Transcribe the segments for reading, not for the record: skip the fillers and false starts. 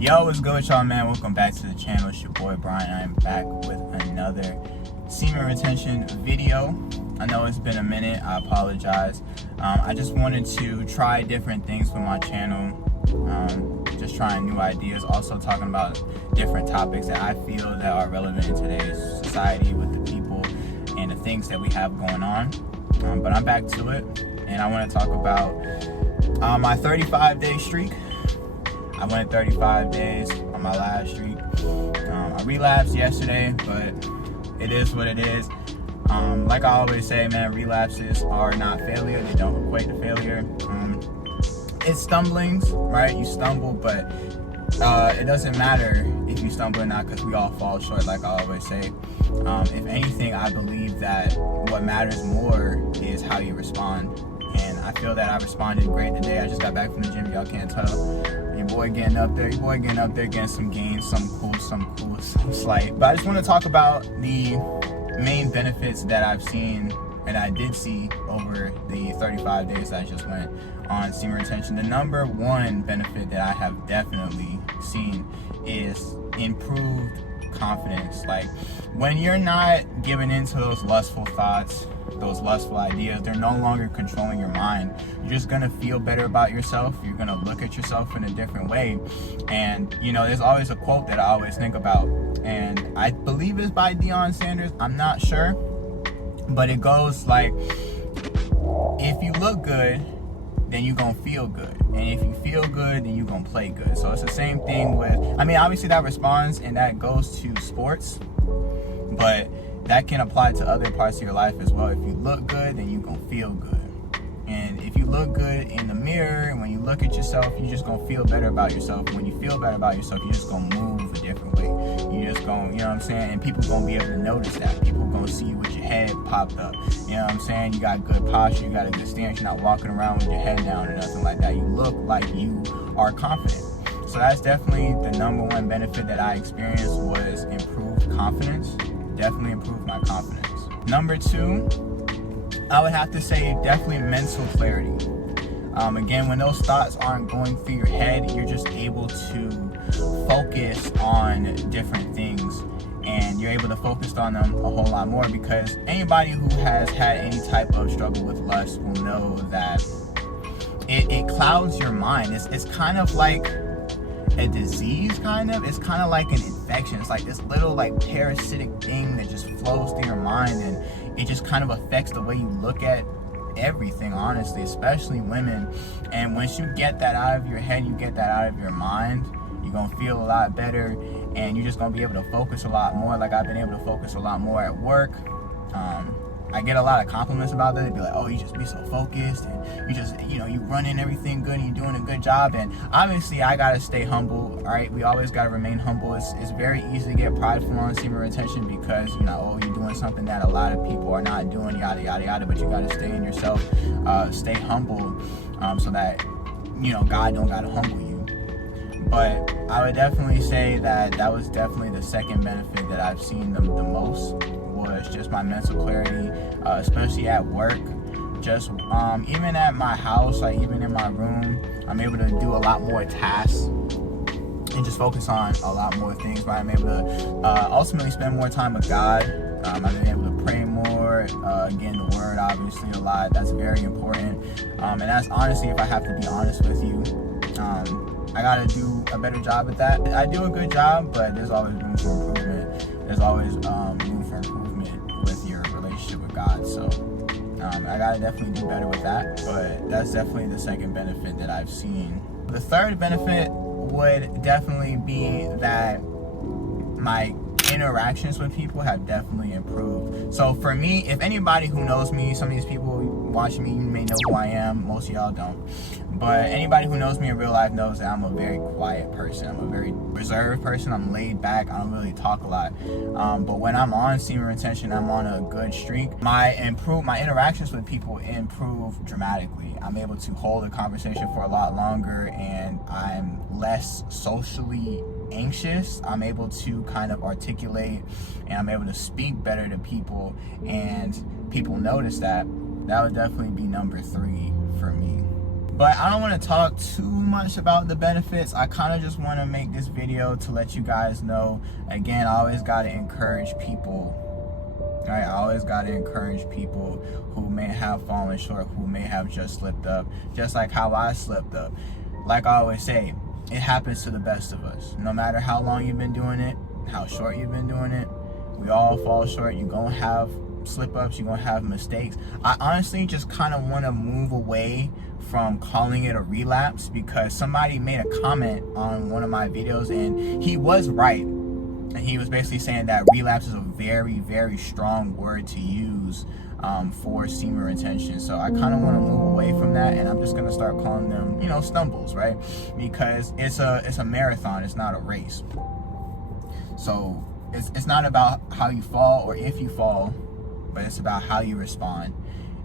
Yo, what's good with y'all, man? Welcome back to the channel. It's your boy Brian. I'm back with another semen retention video. I know it's been a minute. I apologize. I just wanted to try different things for my channel. Just trying new ideas. Also talking about different topics that I feel that are relevant in today's society with the people and the things that we have going on. But I'm back to it, and I want to talk about my 35-day streak. I went 35 days on my last streak. I relapsed yesterday, but it is what it is. Like I always say, man, relapses are not failure. They don't equate to failure. It's stumblings, right? You stumble, but it doesn't matter if you stumble or not, because we all fall short, like I always say. If anything, I believe that what matters more is how you respond. And I feel that I responded great today. I just got back from the gym, y'all can't tell. Your boy getting up there, getting some gains, some cool, some slight. But I just want to talk about the main benefits that I've seen and I did see over the 35 days I just went on semen retention. The number one benefit that I have definitely seen is improved confidence. Like, when you're not giving into those lustful thoughts, those lustful ideas, they're no longer controlling your mind. You're just gonna feel better about yourself. You're gonna look at yourself in a different way. And you know, there's always a quote that I always think about, and I believe it's by Deion Sanders, I'm not sure, but it goes like, if you look good, then you're gonna feel good, and if you feel good, then you're gonna play good. So it's the same thing with, I mean, obviously that responds and that goes to sports, but that can apply to other parts of your life as well. If you look good, then you're gonna feel good. And if you look good in the mirror, and when you look at yourself, you're just gonna feel better about yourself. And when you feel better about yourself, you're just gonna move a different way. You're just gonna, you know what I'm saying? And people gonna be able to notice that. People gonna see you with your head popped up. You know what I'm saying? You got good posture, you got a good stance, you're not walking around with your head down or nothing like that. You look like you are confident. So that's definitely the number one benefit that I experienced, was improved confidence. Definitely improved my confidence. Number two, I would have to say definitely mental clarity. Again, when those thoughts aren't going through your head, you're just able to focus on different things, and you're able to focus on them a whole lot more, because anybody who has had any type of struggle with lust will know that it clouds your mind. It's kind of like a disease, kind of. It's kind of like an infection. It's like this little like parasitic thing that just flows through your mind, and it just kind of affects the way you look at everything, honestly, especially women. And once you get that out of your head, you get that out of your mind, you're gonna feel a lot better, and you're just gonna be able to focus a lot more. Like, I've been able to focus a lot more at work. I get a lot of compliments about that. They'd be like, oh, you just be so focused, and you just, you know, you running everything good, and you're doing a good job. And obviously I gotta stay humble, all right? We always gotta remain humble. It's very easy to get prideful on semen retention, because, you know, oh, you're doing something that a lot of people are not doing, yada, yada, yada. But you gotta stay in yourself, stay humble, so that, you know, God don't gotta humble you. But I would definitely say that that was definitely the second benefit that I've seen the most, was just my mental clarity, especially at work. Just even at my house, like even in my room, I'm able to do a lot more tasks and just focus on a lot more things. But I'm able to ultimately spend more time with God. I've been able to pray more, again, the word, obviously, a lot. That's very important. And that's honestly, if I have to be honest with you, I gotta do a better job at that. I do a good job, but there's always room for improvement. There's always room for improvement with your relationship with God. So I gotta definitely do better with that. But that's definitely the second benefit that I've seen. The third benefit would definitely be that my interactions with people have definitely improved. So for me, if anybody who knows me, some of these people watching me, you may know who I am. Most of y'all don't. But anybody who knows me in real life knows that I'm a very quiet person. I'm a very reserved person. I'm laid back. I don't really talk a lot. But when I'm on semen retention, I'm on a good streak. My interactions with people improve dramatically. I'm able to hold a conversation for a lot longer, and I'm less socially anxious. I'm able to kind of articulate, and I'm able to speak better to people, and people notice that. That would definitely be number three for me. But I don't want to talk too much about the benefits. I kind of just want to make this video to let you guys know, again, I always got to encourage people, right? I always got to encourage people who may have fallen short, who may have just slipped up, just like how I slipped up. Like I always say, it happens to the best of us. No matter how long you've been doing it, how short you've been doing it, we all fall short. You're going to have slip-ups, you're going to have mistakes. I honestly just kind of want to move away from calling it a relapse, because somebody made a comment on one of my videos and he was right. And he was basically saying that relapse is a very, very strong word to use for semen retention. So I kind of want to move away from that, and I'm just going to start calling them, stumbles, right? Because it's a marathon, it's not a race. So it's not about how you fall or if you fall, but it's about how you respond.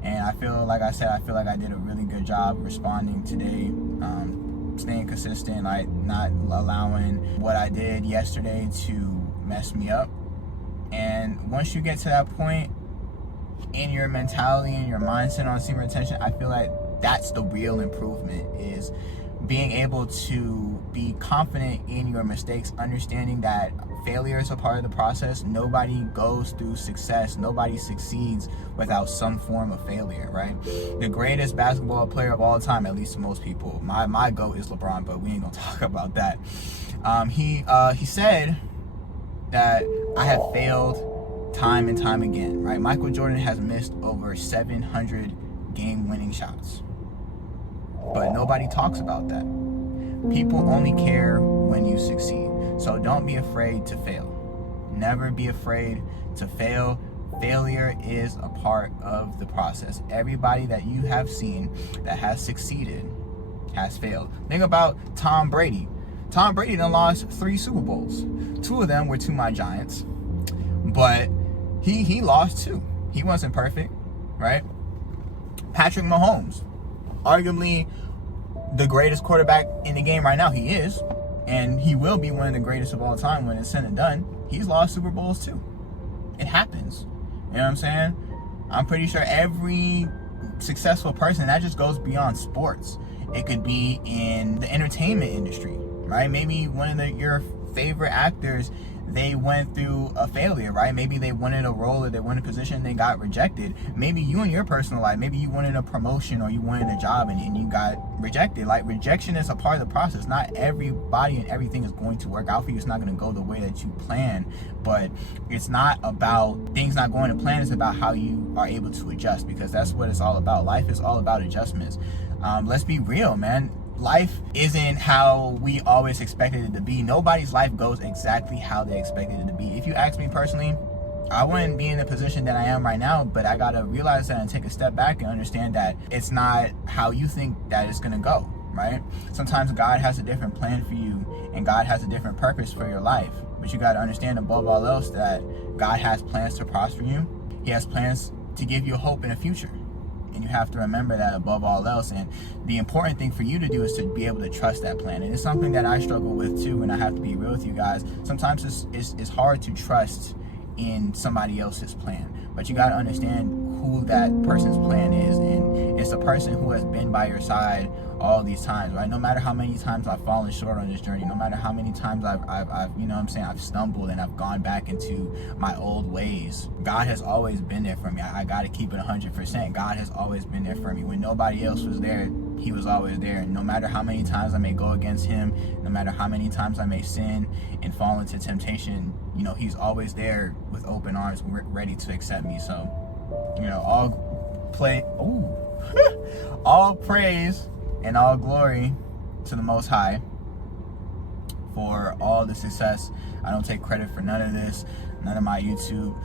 And I feel like I did a really good job responding today, staying consistent, like not allowing what I did yesterday to mess me up. And once you get to that point in your mentality and your mindset on semen retention, I feel like that's the real improvement, is being able to be confident in your mistakes, understanding that failure is a part of the process. Nobody goes through success, nobody succeeds without some form of failure, right? The greatest basketball player of all time, at least to most people, my GOAT is LeBron, but we ain't gonna talk about that. He said that I have failed time and time again, right? Michael Jordan has missed over 700 game-winning shots, but nobody talks about that. People only care when you succeed. So don't be afraid to fail. Never be afraid to fail. Failure is a part of the process. Everybody that you have seen that has succeeded has failed. Think about Tom Brady. Tom Brady done lost 3 Super Bowls. 2 of them were to my Giants, but he lost 2. He wasn't perfect, right? Patrick Mahomes, arguably the greatest quarterback in the game right now. He is, and he will be one of the greatest of all time when it's said and done. He's lost Super Bowls too. It happens. You know what I'm saying? I'm pretty sure every successful person, that just goes beyond sports. It could be in the entertainment industry, right? Maybe one of your favorite actors, they went through a failure, right? Maybe they wanted a role or they wanted a position, they got rejected. Maybe you in your personal life, maybe you wanted a promotion or you wanted a job and you got rejected. Like, rejection is a part of the process. Not everybody and everything is going to work out for you. It's not going to go the way that you plan, but it's not about things not going to plan. It's about how you are able to adjust, because that's what it's all about. Life is all about adjustments. Let's be real, man. Life isn't how we always expected it to be. Nobody's life goes exactly how they expected it to be. If you ask me personally, I wouldn't be in the position that I am right now, but I gotta realize that and take a step back and understand that it's not how you think that it's gonna go, right? Sometimes God has a different plan for you, and God has a different purpose for your life. But you gotta understand above all else that God has plans to prosper you. He has plans to give you hope in the future. And you have to remember that above all else. And the important thing for you to do is to be able to trust that plan. And it's something that I struggle with too, and I have to be real with you guys. Sometimes it's hard to trust in somebody else's plan, but you got to understand who that person's plan is, and it's a person who has been by your side all these times, right? No matter how many times I've fallen short on this journey, no matter how many times I've you know what I'm saying, I've stumbled and I've gone back into my old ways, God has always been there for me. I got to keep it 100%. God has always been there for me. When nobody else was there, he was always there. And no matter how many times I may go against him, no matter how many times I may sin and fall into temptation, you know, he's always there with open arms, ready to accept me. So, you know, all praise and all glory to the Most High for all the success. I don't take credit for none of this, none of my YouTube,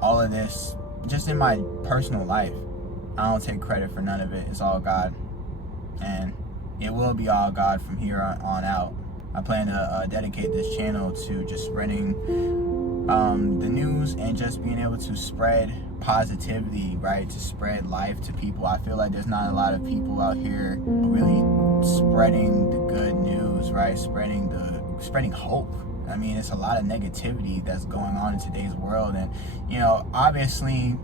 all of this, just in my personal life. I don't take credit for none of it. It's all God, and it will be all God from here on out. I plan to dedicate this channel to just spreading the news and just being able to spread positivity, right? To spread life to people. I feel like there's not a lot of people out here really spreading the good news, right? Spreading hope. I mean, it's a lot of negativity that's going on in today's world, and you know, obviously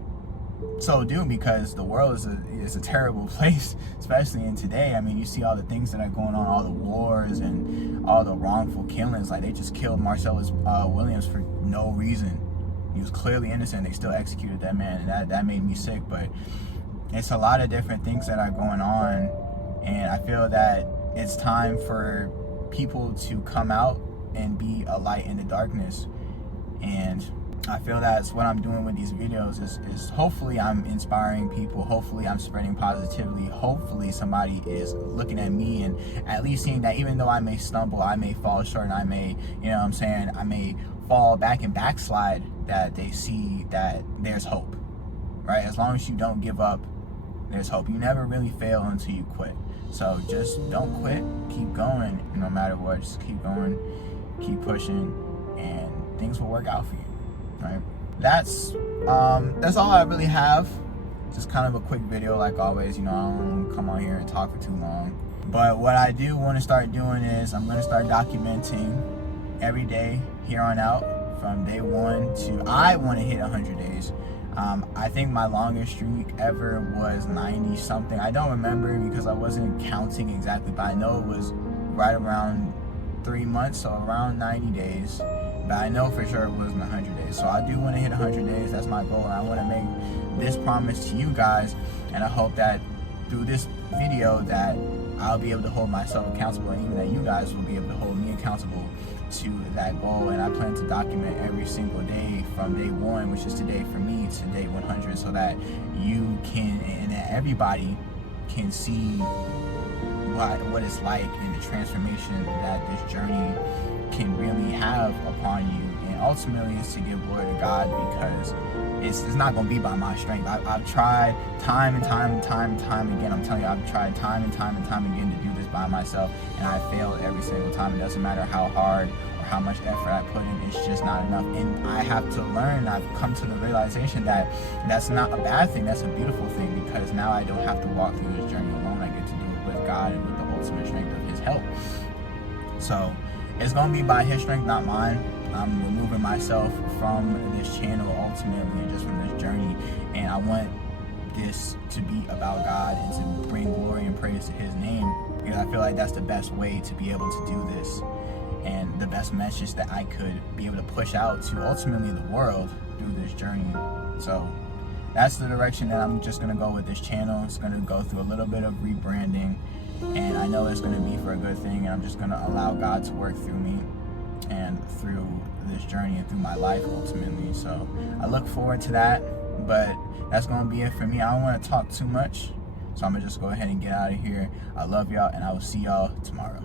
so do, because the world is a terrible place, especially in today. I mean, you see all the things that are going on, all the wars and all the wrongful killings. Like, they just killed Marcellus Williams for no reason. He was clearly innocent. They still executed that man, and that made me sick. But it's a lot of different things that are going on, and I feel that it's time for people to come out and be a light in the darkness. And I feel that's what I'm doing with these videos is hopefully I'm inspiring people. Hopefully I'm spreading positivity. Hopefully somebody is looking at me and at least seeing that even though I may stumble, I may fall short, and I may, you know what I'm saying, I may fall back and backslide, that they see that there's hope, right? As long as you don't give up, there's hope. You never really fail until you quit. So just don't quit. Keep going, no matter what. Just keep going, keep pushing, and things will work out for you. Right, that's all I really have. Just kind of a quick video, like always. You know, I don't come on here and talk for too long. But what I do want to start doing is I'm going to start documenting every day here on out, from day one to, I want to hit 100 days. I think my longest streak ever was 90 something. I don't remember because I wasn't counting exactly, but I know it was right around 3 months, so around 90 days. But I know for sure it wasn't 100 days. So I do want to hit 100 days. That's my goal. And I want to make this promise to you guys. And I hope that through this video that I'll be able to hold myself accountable, and even that you guys will be able to hold me accountable to that goal. And I plan to document every single day from day one, which is today for me, to day 100, so that you can, and that everybody can see what it's like and the transformation that this journey can really have upon you. And ultimately it's to give glory to God, because it's not going to be by my strength. I've tried time and time again. I'm telling you, I've tried time and time again to do this by myself, and I failed every single time. It doesn't matter how hard or how much effort I put in, it's just not enough. And I have to learn. I've come to the realization that that's not a bad thing. That's a beautiful thing, because now I don't have to walk through this journey alone. I get to do it with God and with the ultimate strength of His help. So it's going to be by His strength, not mine. I'm removing myself from this channel ultimately, and just from this journey. And I want this to be about God and to bring glory and praise to His name, because I feel like that's the best way to be able to do this, and the best message that I could be able to push out to ultimately the world through this journey. So that's the direction that I'm just going to go with this channel. It's going to go through a little bit of rebranding, and I know it's going to be for a good thing, and I'm just going to allow God to work through me and through this journey and through my life ultimately. So I look forward to that, but that's going to be it for me. I don't want to talk too much, so I'm going to just go ahead and get out of here. I love y'all, and I will see y'all tomorrow.